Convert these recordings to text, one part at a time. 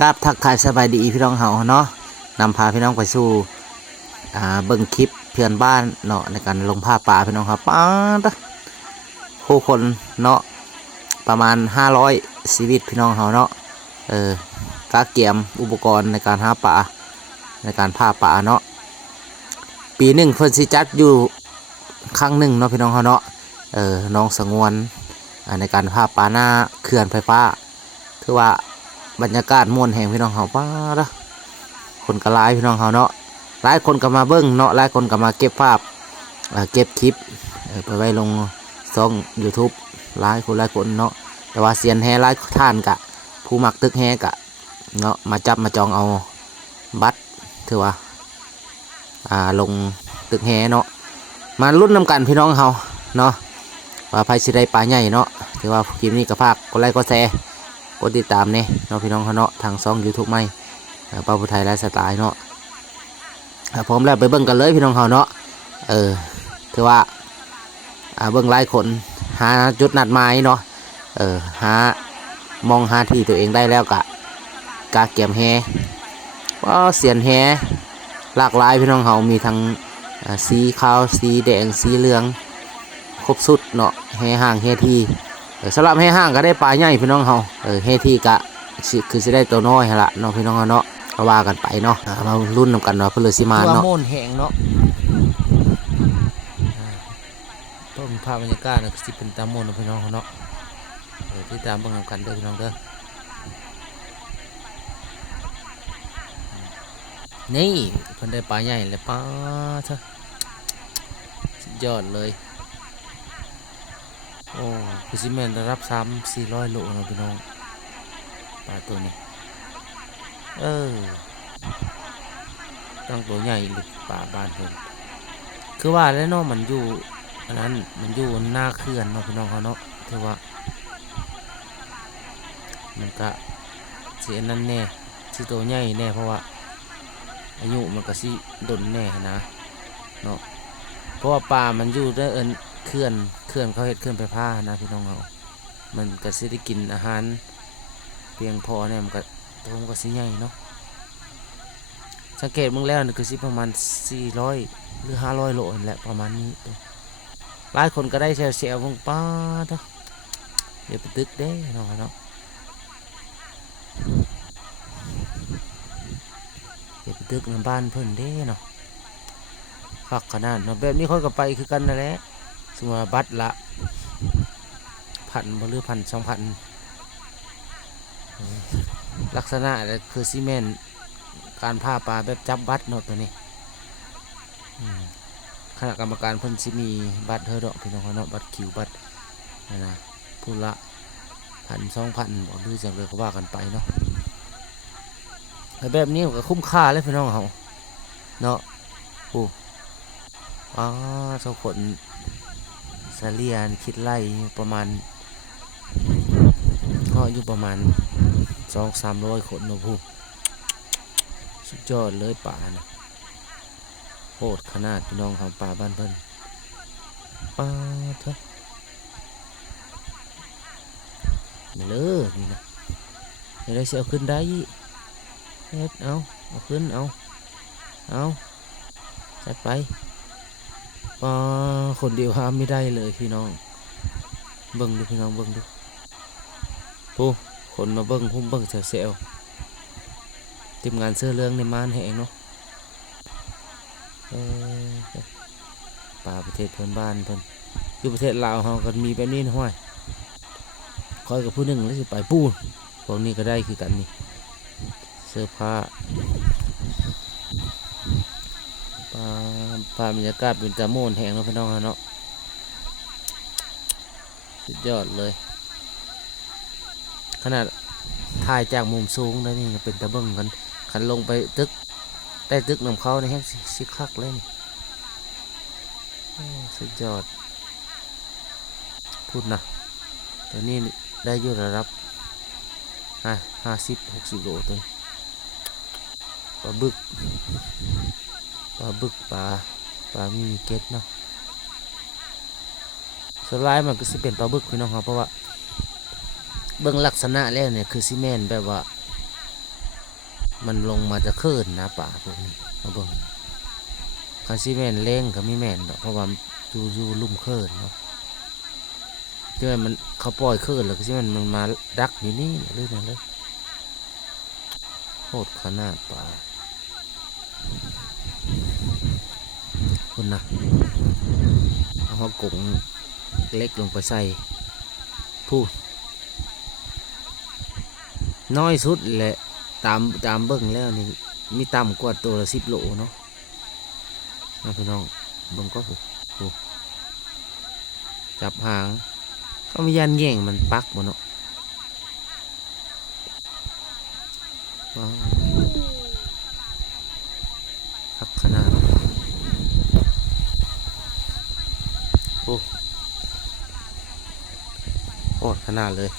กับทักทายสบายดีพี่น้องเฮาเนาะนำพาพี่น้องไปสู่เบิ่งคลิปเพื่อนบ้านเนาะในการลงผ้าป่าพี่น้องครับป้าดผู้คนเนาะประมาณ500ชีวิตพี่น้องเฮาเนาะกาเกียมอุปกรณ์ในการหาป่าในการผ้าป่าเนาะปีหนึ่งเพิ่นสิจัดอยู่ครั้งหนึ่งเนาะพี่น้องเฮาเนาะน้องสงวนในการผ้าป่าหน้าเขื่อนไฟฟ้าถือว่าบรรยากาศม่วนแห่งพี่น้องเฮาป้าดคนก็หลายพี่น้องเฮาเนาะหลายคนก็มาเบิ้งเนาะหลายคนก็มาเก็บภาพเก็บคลิปไปไว้ลงช่อง YouTube หลายคนเนาะแต่ว่าเซียนแฮหลายท่านกะผู้มักตึกแฮกะเนาะมาจับมาจองเอาบัตรถือว่าลงตึกแฮเนาะมาลุ้นนำกันพี่น้องเฮาเนาะว่าไผสิได้ปลาใหญ่เนาะถือว่าคลิปนี้ก็ฝากกดไลค์กดแชร์กดติดตามเนี่ยเนาะพี่น้องเขาเนาะทางช่อง YouTube ไม่ป้าผู้ไทยไลฟ์สไตล์เนาะพร้อมแล้วไปเบิ่งกันเลยพี่น้องเขาเนาะถือว่าเบิ่งหลายคนหาจุดนัดหมายเนาะหามองหาที่ตัวเองได้แล้วกะเก็บแฮว่าเสียนแฮหลากหลายพี่น้องเขามีทั้งสีขาวสีแดงสีเหลืองครบสุดเนาะแฮห่างแฮทีสำหรับแฮห่างก็ได้ปลาใหญ่พี่น้องเขาแฮทีกะคือจะได้ตัวน้อยละเนาะพี่น้องเนาะก็ว่ากันไปเนาะมารุ่นนำกันเนาะเพื่อสิมาเนาะโม่นแหงเนาะต้องภาพบรรยากาศนะสิเป็นตามโม่นพี่น้องเนาะที่ตามเบิ่งนำกันเด้อพี่น้องเด้อนี่เพิ่นได้ปลาใหญ่เลยป้าเถอะสุดยอดเลยโอ้คือซิเมนต์ได้รับ300-400โลนะพี่น้องปลาตัวนี้ตั้งตัวใหญ่หรือป่าบ้านเพิ่นคือว่าแล้วเนาะมันอยู่อันนั้นมันอยู่หน้าเขื่อนเนาะพี่น้องเขาเนาะถือว่ามันก็สิอันนั้นแน่สิตัวใหญ่แน่เพราะว่าอายุมันก็สิดนแน่นะเนาะเพราะว่าป่ามันอยู่ได้เขื่อนเขาเฮ็ดเขื่อนไฟฟ้านะพี่น้องเขามันก็สิได้กินอาหารเพียงพอเนี่ยมันก็ตัวมันก็สิใหญ่เนาะสังเกตมึงแล้วนี่คือสิประมาณ400หรือ500โลแหละประมาณนี้หลายคนก็ได้แซวๆมึงป้าเนาะเดี๋ยวไปตึกเด้เนาะเดี๋ยวไปตึกในบ้านเพิ่นเด้เนาะคักขนาดเนาะแบบนี้ค่อยก็ไปคือกันนั่นแหละสมมุติว่าบัตรละ1,000บ่หรือ1,000-2,000ลักษณะคือซีเมนต์การพาปลาแบบจับบัตรเนาะตัวนี้คณะกรรมการเพิ่นสิมีบัตรเฮอดอกพี่น้องเนาะบัตรคิวบัตรนะผู้ละ1,000-2,000บ่หรือจังเลยก็ว่ากันไปเนาะแบบนี้ก็คุ้มค่าเลยพี่น้องเขาเนาะทุกคนเฉลี่ยคิดไล่ประมาณก็อยู่ประมาณ200-300 คนเนาะผู้สุดยอดเลยป่านะโหดขนาดพี่น้องของป่าบ้านเพิ่นป่าเถอะนี่เลยนี่นะเดี๋ยวได้เสียขึ้นได้เอาขึ้นเอาจัดไปคนเดียวห้ามไม่ได้เลยพี่น้องเบิ่งดูพี่น้องเบิ่งดูผู้คนมาเบิ่งหุ่มเบิ่งเซลทีมงานเสื้อเรื่องในม่านแหงเนาะป่าประเทศเพื่อนบ้านเพิ่นอยู่ประเทศลาวเฮาก็มีแบบนี้นะห้อยคอยกับผู้หนึ่งแล้วสิไปปูนพวกนี้ก็ได้คือกันนี่เสื้อผ้าบรรยากาศเป็นตะโมนแห้งเนาะพี่น้องเนาะสุดยอดเลยขนาดถ่ายจากมุมสูงแล้วนี่เป็นตะเบิ่งกันขันลงไปตึกได้ตึกนำเขาในแห้งสิคักเล่นสุดยอดพูดนะตัวนี้ได้อยู่ระดับ50-60โลตัวปลาบึกปลามีเก็ดเนาะสไลด์มันก็สิเป็นปลาบึกพี่น้องครับเพราะว่าเบื้องลักษณะแล้วเนี่ยคือซีเมนต์แบบว่า มันลงมาจะขึ้นนะป่าพวกนี้มาเบิ่งคาซิแมนเล่งก็ไม่แม่นดอกเพราะว่าอยู่ลุ่มขึ้นเนาะที่มันเขาปล่อยขึ้นแล้วก็ที่มันมาดักอยู่นี่เรื่อยๆเลยโคตรขนาดป่าคุณนะเอากงเล็กลงไปใส่พูดน้อยสุดแหละตามเบิ่งแล้วนี่มีต่ำกว่าตัวละ10 โลเนาะพี่น้องเบิ่งก็โอ้จับหางก็มียันแย่งมันปักบ่เนาะครับขนาดโอ้โหขนาดเลย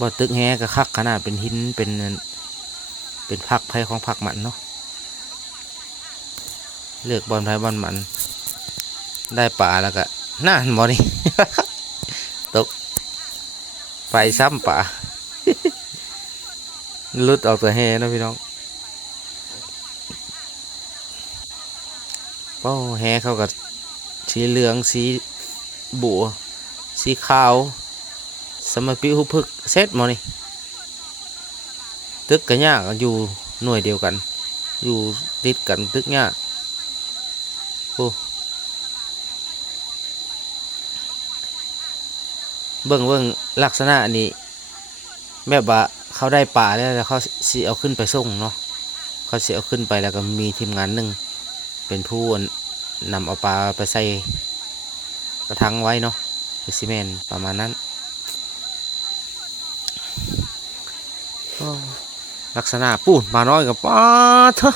บ่อตึกแฮก็คักขนาดเป็นหินเป็นผักไผ่ของผักมันเนาะเลือกบอลไผ่บอลมันได้ป่าแล้วก็น่าบ่นี่ ตกไปซ้ำป่า ลุดออกตัวแฮนะพี่น้องเป้าแฮเขากับสีเหลืองสีบัวสีขาวสมัยปีหุพึกเซตมอนี่ตึกกันยากอยู่หน่วยเดียวกันอยู่ติดกันตึกยากโอ้เบิ่งลักษณะนี้แบบว่าเขาได้ป่าแล้วเขาสิเอาขึ้นไปส่งเนาะเขาสิเอาขึ้นไปแล้วก็มีทีมงานหนึ่งเป็นผู้นำเอาปลาไปใส่กระถางไว้เนาะคือซีเมนต์ประมาณนั้นลักษณะปูนมาน้อยกับป้าเถอะ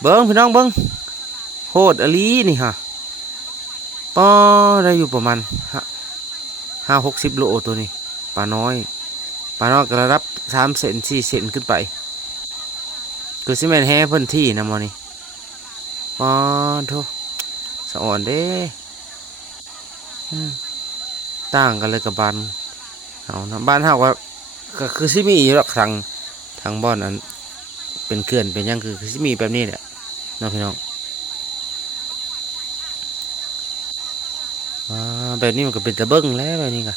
เบิ้งพี่น้องเบิ้งโหดอลีนี่ฮะป้าได้อยู่ประมาณ50-60 โลตัวนี้ปลาน้อยกระดับ3 เซน4 เซนขึ้นไปคือซีเมนต์แห่พื้นที่นะมอนี่ป้าเถอะสะอ่อนเด้ต่างกันเลยกับบ้านเอานะบ้านเฮาก็คือสิมีอยู่หรอกทางบ่อนนั้นเป็นเขื่อนเป็นยังคือสิมีแบบนี้แหละน้องพี่น้องแบบนี้มันก็เป็นตะเบิ้งแล้วแบบนี้ก็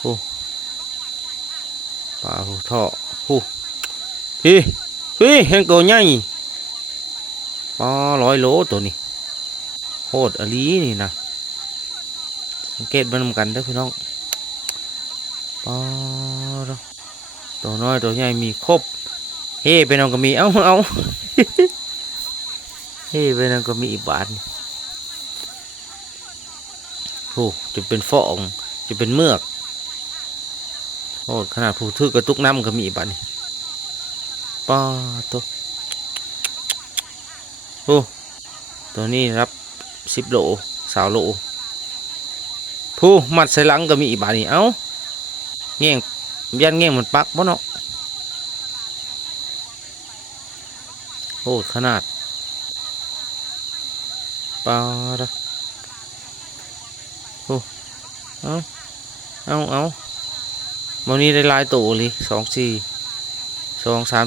โอ้ปลาท่อโอ้พี่เห็นตัวใหญ่ปลา100 โลตัวนี้โหดอลีนี่นะสังเกตมันนำกันเด้อพี่น้องปลาตัวน้อยตัวใหญ่มีครบเฮ้ไปน้องก็มีเอา เฮ้ไปน้องก็มีอีกบาทโอ้จะเป็นฟองจะเป็นเมือกโอ้ขนาดผู้ถือกระตุกน้ำก็มีอีกบาทนี่ปลาโอ้ตัวนี้รับ10 โล20 โลผู้มัดใส่หลังก็มีอีกบาทนี่เอ้าแง่งยันแง่งมันปักบ่เนาะโอ้ขนาดปลาโอ้เอาวันนี้ได้หลายตัวเลย2 3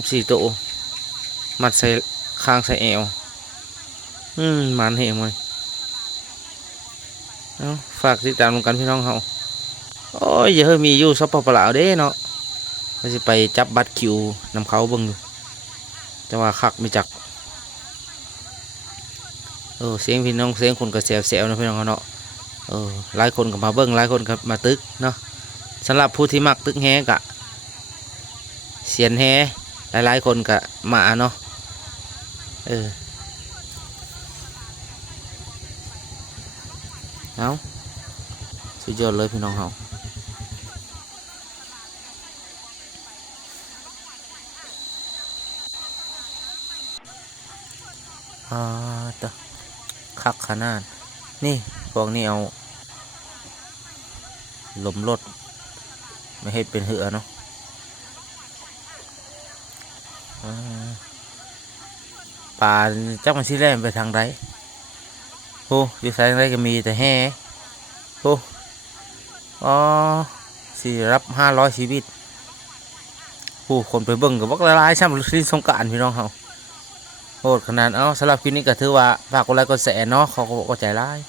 4ตัวมัดใส่ข้างใส่แอวมันเห็นมั้ยฝากติดตามกันพี่น้องเฮาโอ้ยอย่าเฮ้ยมีอยู่ซับปลาเด้เนาะเราจะไปจับบัตรคิวนำเขาเบิ่งแต่ว่าคักไม่จักเสียงพี่น้องเสียงคนก็แซวๆนะพี่น้องเนาะหลายคนก็มาเบิ่งหลายคนก็มาตึกเนาะสำหรับผู้ที่มักตึกแฮกะเสียนแฮหลายคนก็มาเนาะเอาสุดยอดเลยพี่น้องเฮาคักขนาดนี่พวกนี้เอาลมรถไม่ให้เป็นเหือเนาะปลาจักมันสิแล่นไปทางใด โอ้อยู่ไสอะไรก็มีแต่แห่โอ้อ๋อสิรับ500ชีวิตผู้คนไปเบิ่งกับบักหลายๆช่ำลิ้นสงกรานต์พี่น้องเฮาโหดขนาดสำหรับคลิปนี้ก็ถือว่าฝากกดไลค์กดแชร์เนาะขอขอบใจหลาย